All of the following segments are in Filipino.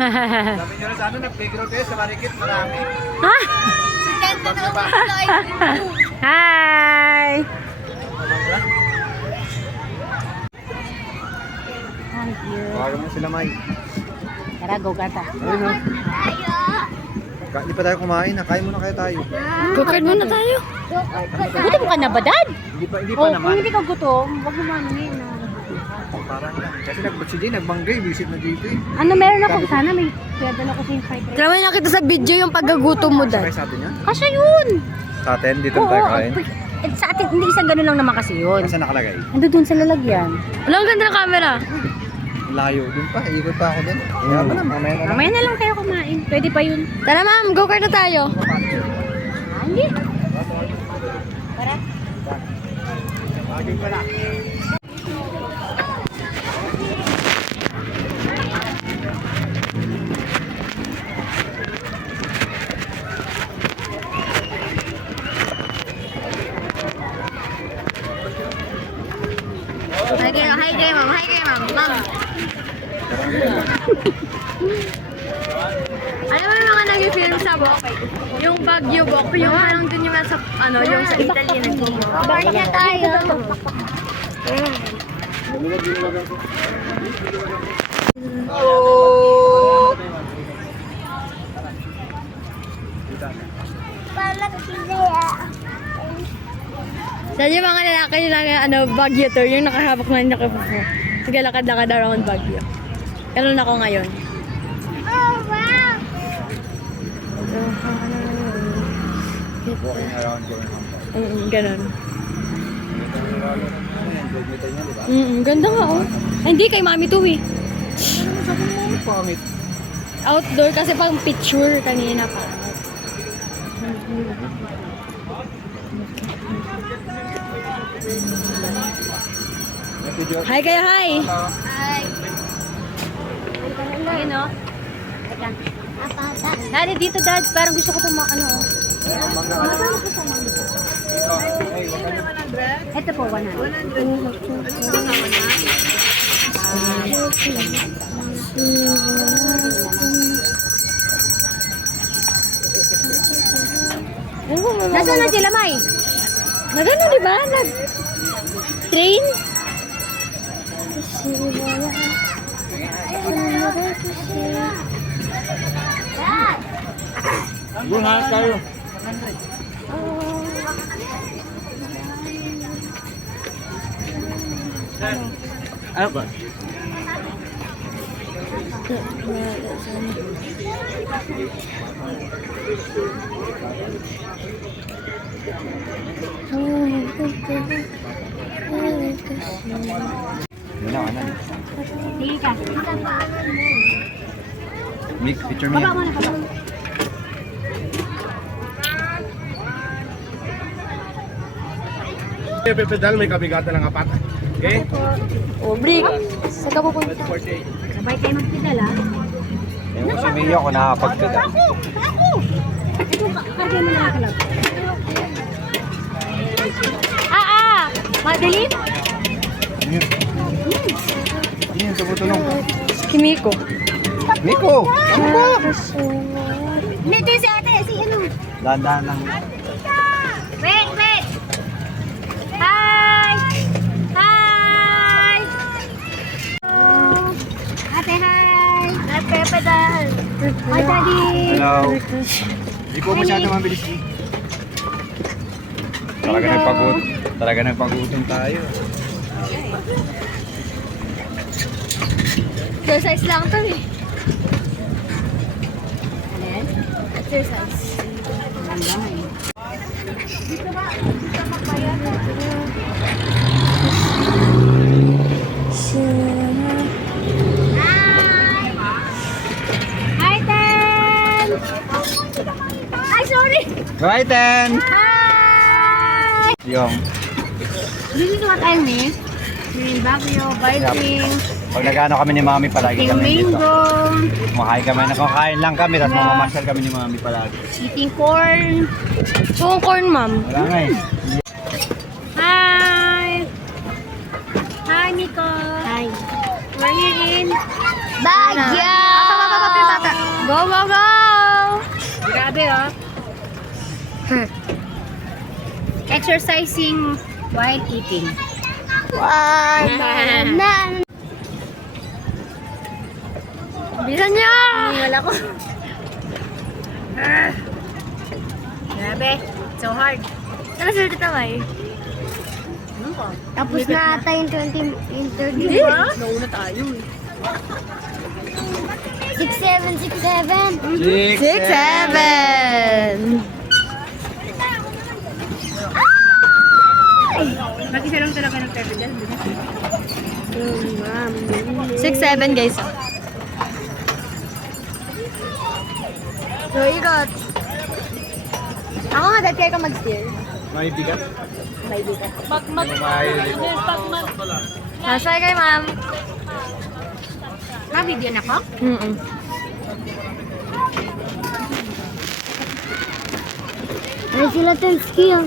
Sabi nyo na sa ano, nag-playground kayo sa Marikit, marami. Ha? Si Kenta na umulay. Hi! Thank you. Tawagan mo sila, May. Tara, go kata. Ayun o. Hindi pa tayo kumain, kain muna kayo tayo. Go-kart muna tayo. Gutom ka na ba, Dad? Hindi pa Oh, naman. kung hindi ka gutom, wag mo maningin. Parang lang. Kasi si Jay, nagbanggay, visit na dito eh. Ano, meron ako sana may pinadala ko sa yung fried rice. Tama na kita sa video yung pagkagutom mo, Sakay Dad. sa atin yan? Kasi yun! Sa atin, dito Oo, tayo kain. sa atin, hindi isang ganun lang naman kasi yun. Kasi nakalagay. Ando dun sa lalagyan. Wala, ang ganda ng camera. Layo dun pa, ikot pa ako dun. Kaya pa na, mamaya na lang. Mamaya na lang kayo kumain. Pwede pa yun. Tara, ma'am. Go-kart na tayo. Ah, hindi. Tara. Aging pa na. Hi kay ma'am. Hi kay ma'am. Ma'am. Alam mo yung mga nag-film sa Bok? Yung Baguio Bok, yung parang dun yung sa, ano, yung sa Italy nag-film. Balik na tayo. Oh! Saan yung mga lalaki yung lang ano, Baguio tour, yung nakahabak na nakabuko. Tagalakad-lakad around Baguio. Ganun ako ngayon. Walking around going home. Ganun. Kilometer niya, di ba? Ganda nga oh. Ay, hindi, kay mami to eh. Sabi mo, pangit. Outdoor kasi pang picture kanina pa. Hi kayo, hi! Hi. Ayun o. Dali dito, Dad. Parang gusto ko itong ano o. Ito po, 100. Nasaan na sila, May? Nagano, di ba? Nag-train? Doon ha, tayo. Ano ba? Yun na, ano? Sige ka. Nick, picture mo Baba yan. mo na, baba mo. Pedal, may kabigatan ng apat. Okay? O, break. Saan ka pupunta? Sabay kayo magpidal, ha? Ewan si Mio kung nakapag-pedal. Ito, karga mo na kalab. Madilim? Yun. Yun, tumutulong. Kimiko. Miko! Ano ba? Hindi, si ate, si ano? Dahan-dahan lang. Wait, wait! Hi! Hi! Ate, hi! Nagpepedal! Hi, Daddy! Hello. Hindi po masyado mabilis eh. Talaga nagpag-utom tayo. Exercise lang to eh. Alin? Exercise. Ganda nga eh. Hi, Ten! Ay, sorry! Right then! Hi! Yung, Dito na tayo ni Baguio, Biting, pag nag-ano kami ni Mami palagi Team kami dito. Mango, Kumakain lang kami, tapos mamamasyal kami ni Mami palagi. eating corn. So, corn, ma'am. Wala nga eh. Hi! Hi, Nico! Hi! Where you in? Baguio! Go, go, go! Grabe, oh. Exercising while eating. Wow! Bilisan niyo! Wala ko. Grabe. So hard. Ano sila tataway? Tapos na ata yung 30. Nauna tayo eh. 6, 7, 6, 7. 6, 6, 7! Mag-isa lang talaga ng terminal. 6, 7 guys. So, ikot. Ako nga, dahil kaya ka mag-steer. May bigat. May dito. May Kay ma'am. Na-video na ko? Mm-mm. Ay, sila 10 skill.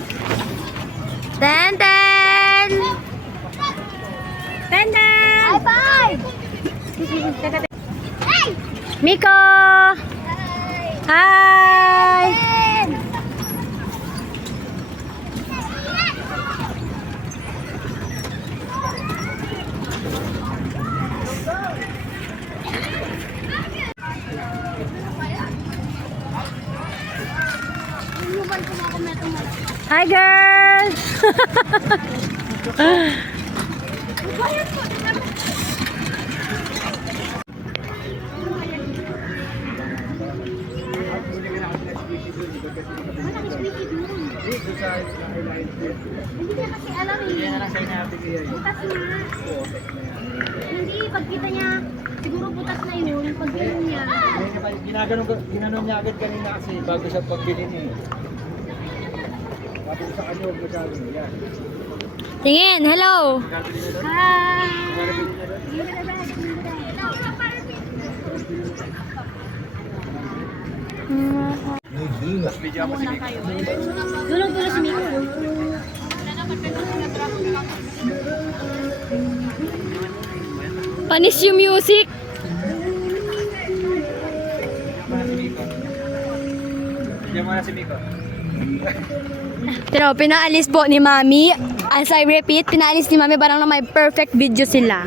10! High 5! Miko! Hi! Hi, girl! Hindi niya kasi alam eh. Butas na. Hindi, pagkita niya, siguro butas na yun. Pag gano'n niya. Ginanon niya agad kanina kasi bago siya pagbili niya. Tapos sa kanya, huwag masyado. Yan. Tingin, hello! Video ako si Miko. Tulong-tulong si Miko. Panis yung music! Mana si Miko. Diyan muna si Miko. Pero pinaalis po ni Mami. As I repeat, pinaalis ni Mami parang na may perfect video sila.